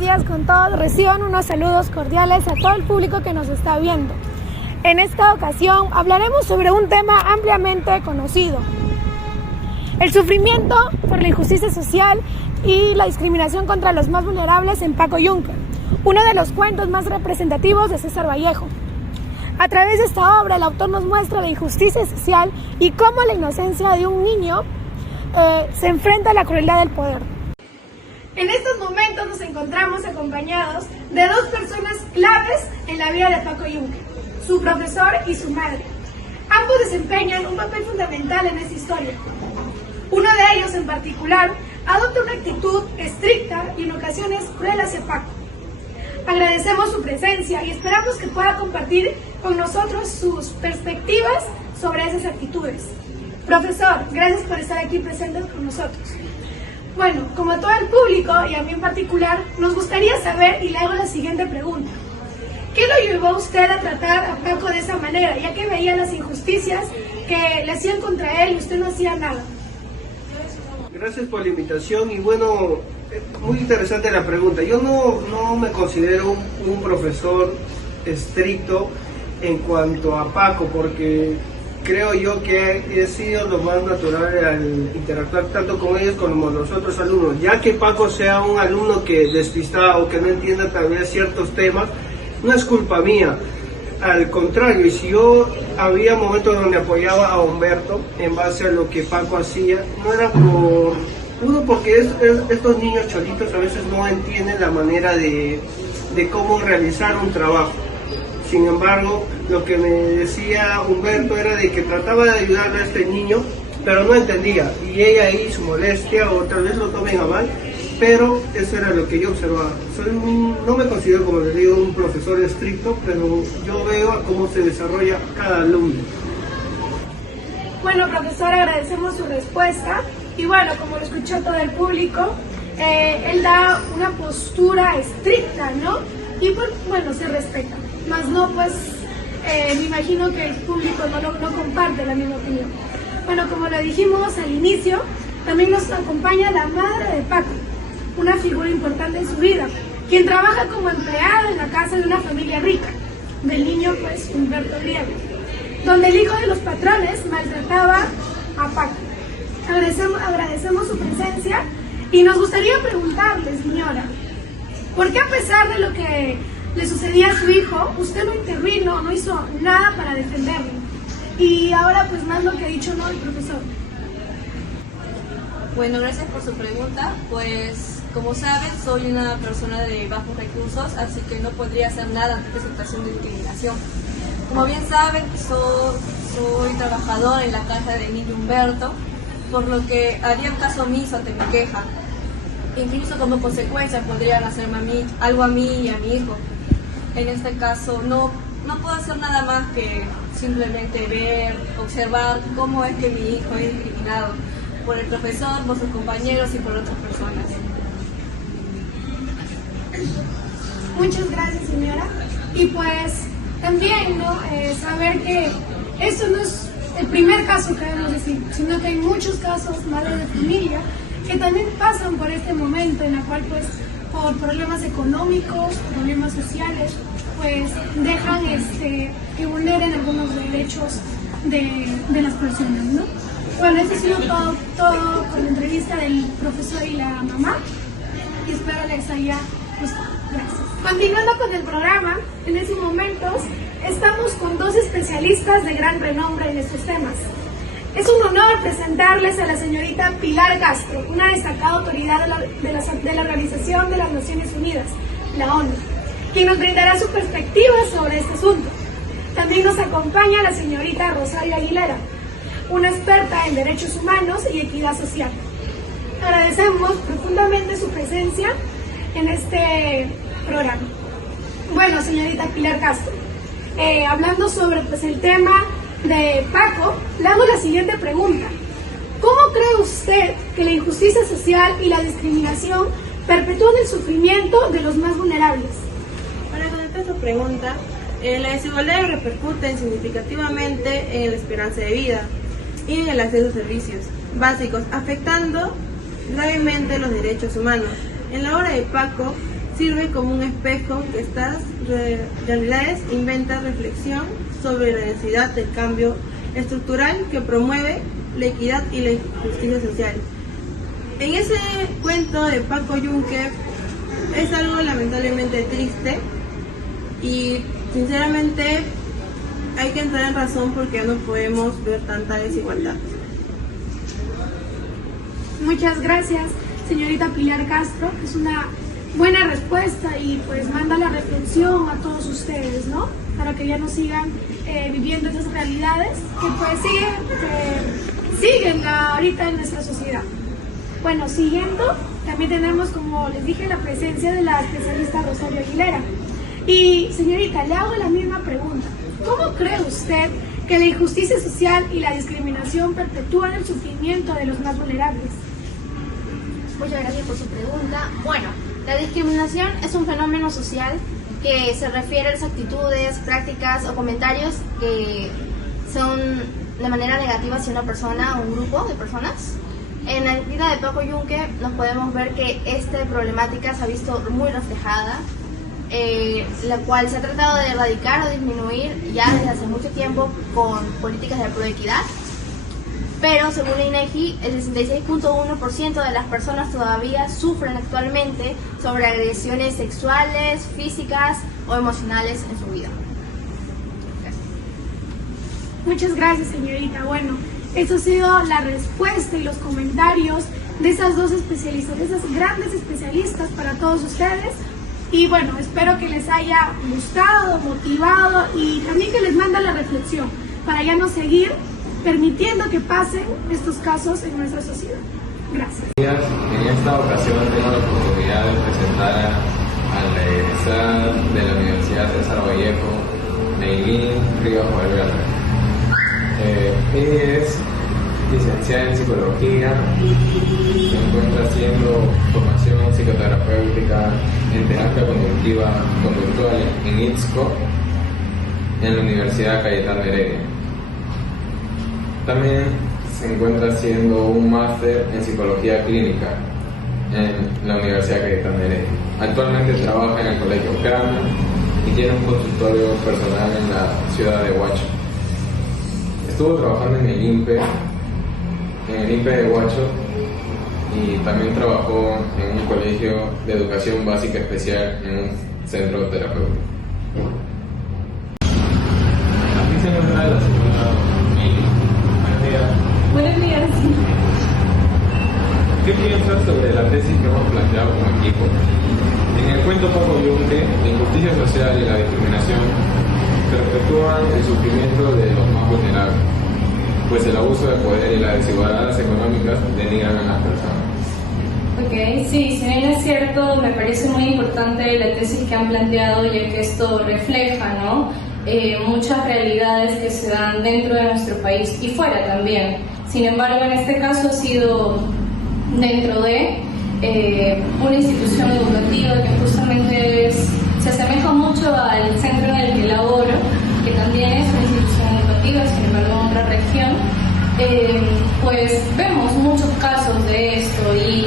días con todos. Reciban unos saludos cordiales a todo el público que nos está viendo. En esta ocasión hablaremos sobre un tema ampliamente conocido: el sufrimiento por la injusticia social y la discriminación contra los más vulnerables en Paco Yunque, uno de los cuentos más representativos de César Vallejo. A través de esta obra, el autor nos muestra la injusticia social y cómo la inocencia de un niño se enfrenta a la crueldad del poder. En estos momentos nos encontramos acompañados de dos personas claves en la vida de Paco Yunque: su profesor y su madre. Ambos desempeñan un papel fundamental en esta historia. Uno de ellos en particular adopta una actitud estricta y en ocasiones cruel hacia Paco. Agradecemos su presencia y esperamos que pueda compartir con nosotros sus perspectivas sobre esas actitudes. Profesor, gracias por estar aquí presentes con nosotros. Bueno, como a todo el público y a mí en particular, nos gustaría saber, y le hago la siguiente pregunta: ¿qué lo llevó a usted a tratar a Paco de esa manera, ya que veía las injusticias que le hacían contra él y usted no hacía nada? Gracias por la invitación y bueno, muy interesante la pregunta. Yo no me considero un profesor estricto en cuanto a Paco, porque creo yo que he sido lo más natural al interactuar tanto con ellos como los otros alumnos. Ya que Paco sea un alumno que despistado o que no entienda tal vez ciertos temas, no es culpa mía. Al contrario, y si yo había momentos donde apoyaba a Humberto en base a lo que Paco hacía, no era porque estos niños cholitos a veces no entienden la manera de cómo realizar un trabajo. Sin embargo, lo que me decía Humberto era de que trataba de ayudarle a este niño, pero no entendía, y ella ahí su molestia, o tal vez lo tomen a mal, pero eso era lo que yo observaba. No me considero, como les digo, un profesor estricto, pero yo veo a cómo se desarrolla cada alumno. Bueno, profesor, agradecemos su respuesta. Y bueno, como lo escuchó todo el público, él da una postura estricta, ¿no? Y pues, bueno, se respeta. Más no, pues, me imagino que el público no comparte la misma opinión. Bueno, como lo dijimos al inicio, también nos acompaña la madre de Paco, una figura importante en su vida, quien trabaja como empleada en la casa de una familia rica, del niño, pues, Humberto Griego, donde el hijo de los patrones maltrataba a Paco. Agradecemos su presencia y nos gustaría preguntarle, señora, ¿por qué a pesar de lo que le sucedía a su hijo, usted no intervino, no hizo nada para defenderlo? Y ahora, pues, más lo que ha dicho, ¿no?, el profesor. Bueno, gracias por su pregunta. Pues, como saben, soy una persona de bajos recursos, así que no podría hacer nada ante esta situación de discriminación. Como bien saben, soy trabajador en la casa del niño Humberto, por lo que harían caso omiso ante mi queja. Incluso como consecuencia podrían hacerme algo a mí y a mi hijo. En este caso no puedo hacer nada más que simplemente ver, observar cómo es que mi hijo es discriminado por el profesor, por sus compañeros y por otras personas. Muchas gracias, señora. Y pues también, ¿no?, saber que esto no es el primer caso que debemos decir, sino que hay muchos casos, madres de familia, que también pasan por este momento en el cual, pues, por problemas económicos, problemas sociales, pues dejan que vulneren algunos derechos de las personas, ¿no? Bueno, esto ha sido todo con la entrevista del profesor y la mamá, y espero les haya gustado. Gracias. Continuando con el programa, en estos momentos estamos con dos especialistas de gran renombre en estos temas. Es un honor presentarles a la señorita Pilar Castro, una destacada autoridad de la Organización de las Naciones Unidas, la ONU, quien nos brindará su perspectiva sobre este asunto. También nos acompaña la señorita Rosario Aguilera, una experta en derechos humanos y equidad social. Agradecemos profundamente su presencia en este programa. Bueno, señorita Pilar Castro, hablando sobre, pues, el tema de Paco, le hago la siguiente pregunta: ¿cómo cree usted que la injusticia social y la discriminación perpetúan el sufrimiento de los más vulnerables? Para contestar su pregunta, la desigualdad repercute significativamente en la esperanza de vida y en el acceso a servicios básicos, afectando gravemente los derechos humanos. En la obra de Paco sirve como un espejo que estas realidades inventa reflexión sobre la necesidad del cambio estructural que promueve la equidad y la justicia social. En ese cuento de Paco Yunque es algo lamentablemente triste y sinceramente hay que entrar en razón porque ya no podemos ver tanta desigualdad. Muchas gracias, señorita Pilar Castro. Es una buena respuesta y pues manda la reflexión a todos ustedes, ¿no? Para que ya no sigan viviendo esas realidades que pues siguen ahorita en nuestra sociedad. Bueno, siguiendo, también tenemos, como les dije, la presencia de la especialista Rosario Aguilera. Y señorita, le hago la misma pregunta. ¿Cómo cree usted que la injusticia social y la discriminación perpetúan el sufrimiento de los más vulnerables? Muchas gracias por su pregunta. Bueno, la discriminación es un fenómeno social que se refiere a las actitudes, prácticas o comentarios que son de manera negativa hacia una persona o un grupo de personas. En la vida de Paco Yunque nos podemos ver que esta problemática se ha visto muy reflejada, la cual se ha tratado de erradicar o disminuir ya desde hace mucho tiempo con políticas de proequidad. Pero según la INEGI, el 66.1% de las personas todavía sufren actualmente sobre agresiones sexuales, físicas o emocionales en su vida. Gracias. Muchas gracias, señorita. Bueno, eso ha sido la respuesta y los comentarios de esas dos especialistas, de esas grandes especialistas para todos ustedes. Y bueno, espero que les haya gustado, motivado y también que les mande la reflexión para ya no seguir permitiendo que pasen estos casos en nuestra sociedad. Gracias. En esta ocasión tengo la oportunidad de presentar a la egresada de la Universidad César Vallejo, Neilín Rivas Valverde. Ella es licenciada en psicología, se encuentra haciendo formación psicoterapéutica en terapia conductual en ITSCO en la Universidad Cayetano Heredia. También se encuentra haciendo un máster en psicología clínica en la Universidad Cayetano Heredia. Actualmente trabaja en el Colegio Kramer y tiene un consultorio personal en la ciudad de Huacho. Estuvo trabajando en el INPE de Huacho y también trabajó en un colegio de educación básica especial en un centro terapéutico. Aquí se encuentra la señora Mili. Buenos días. ¿Qué piensas sobre la tesis que hemos planteado como equipo? En el cuento Paco Yunque, la injusticia social y la discriminación perpetúan el sufrimiento de los más vulnerables, pues el abuso de poder y las desigualdades económicas denigran a las personas. Ok, sí, si bien es cierto, me parece muy importante la tesis que han planteado, ya que esto refleja, ¿no? Muchas realidades que se dan dentro de nuestro país y fuera también. Sin embargo, en este caso ha sido dentro de una institución educativa que justamente se asemeja mucho al centro en el que laboro, que también es una institución educativa, sin embargo en otra región. Pues vemos muchos casos de esto y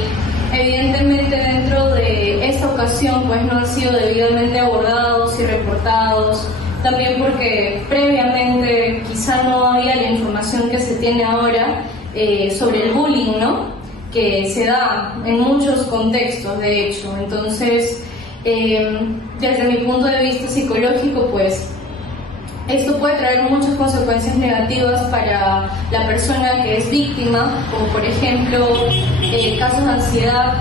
evidentemente dentro de esta ocasión pues no han sido debidamente abordados y reportados. También porque previamente quizá no había la información que se tiene ahora sobre el bullying, ¿no? Que se da en muchos contextos, de hecho. Entonces, desde mi punto de vista psicológico, pues esto puede traer muchas consecuencias negativas para la persona que es víctima, como por ejemplo casos de ansiedad,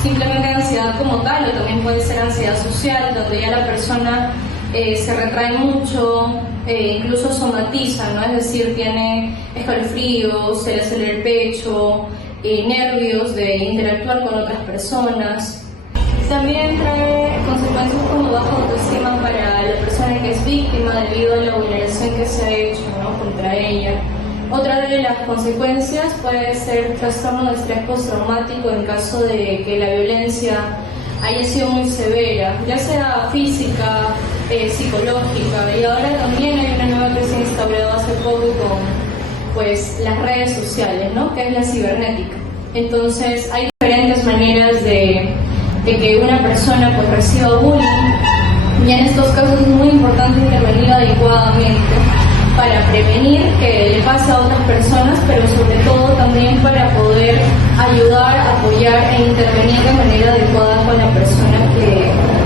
simplemente ansiedad como tal, o también puede ser ansiedad social, donde ya la persona se retrae mucho, incluso somatiza, ¿no? Es decir, tiene escalofríos, se le acelera el pecho, nervios de interactuar con otras personas. También trae consecuencias como baja autoestima para la persona que es víctima debido a la vulneración que se ha hecho, ¿no? Contra ella. Otra de las consecuencias puede ser trastorno de estrés postraumático en caso de que la violencia haya sido muy severa, ya sea física, psicológica, y ahora también hay una nueva que se ha instaurado hace poco con pues, las redes sociales, ¿no? Que es la cibernética. Entonces hay diferentes maneras de de que una persona pues reciba bullying, y en estos casos es muy importante intervenir adecuadamente para prevenir que le pase a otras personas, pero sobre todo también para poder ayudar, apoyar e intervenir de manera adecuada con la persona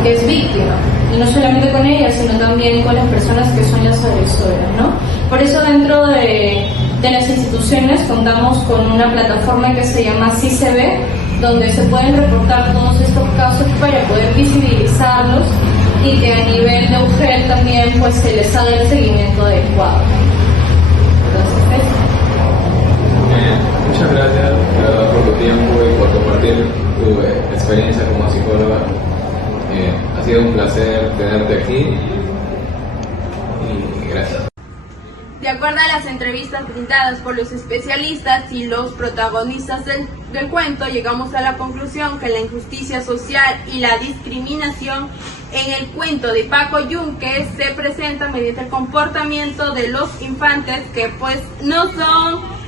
que es víctima. Y no solamente con ella, sino también con las personas que son las agresoras, ¿no? Por eso dentro de las instituciones contamos con una plataforma que se llama CICB, donde se pueden reportar todos estos casos para poder visibilizarlos y que a nivel de UGEL también pues se les haga el seguimiento adecuado. Entonces, muchas gracias, verdad, por tu tiempo y por compartir tu experiencia como psicóloga. Ha sido un placer tenerte aquí y gracias. De acuerdo a las entrevistas brindadas por los especialistas y los protagonistas del cuento, llegamos a la conclusión que la injusticia social y la discriminación en el cuento de Paco Yunque se presenta mediante el comportamiento de los infantes que pues no son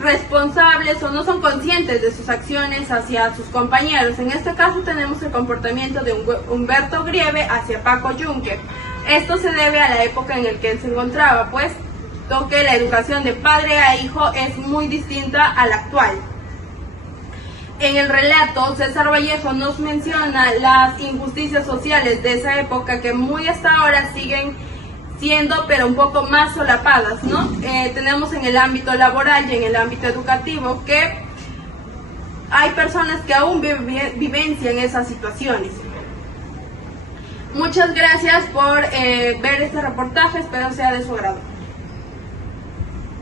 responsables o no son conscientes de sus acciones hacia sus compañeros. En este caso tenemos el comportamiento de Humberto Grieve hacia Paco Yunque. Esto se debe a la época en la que él se encontraba, pues que la educación de padre a hijo es muy distinta a la actual. En el relato, César Vallejo nos menciona las injusticias sociales de esa época que muy hasta ahora siguen siendo, pero un poco más solapadas, ¿no? Tenemos en el ámbito laboral y en el ámbito educativo que hay personas que aún vivencian esas situaciones. Muchas gracias por ver este reportaje, espero sea de su agrado.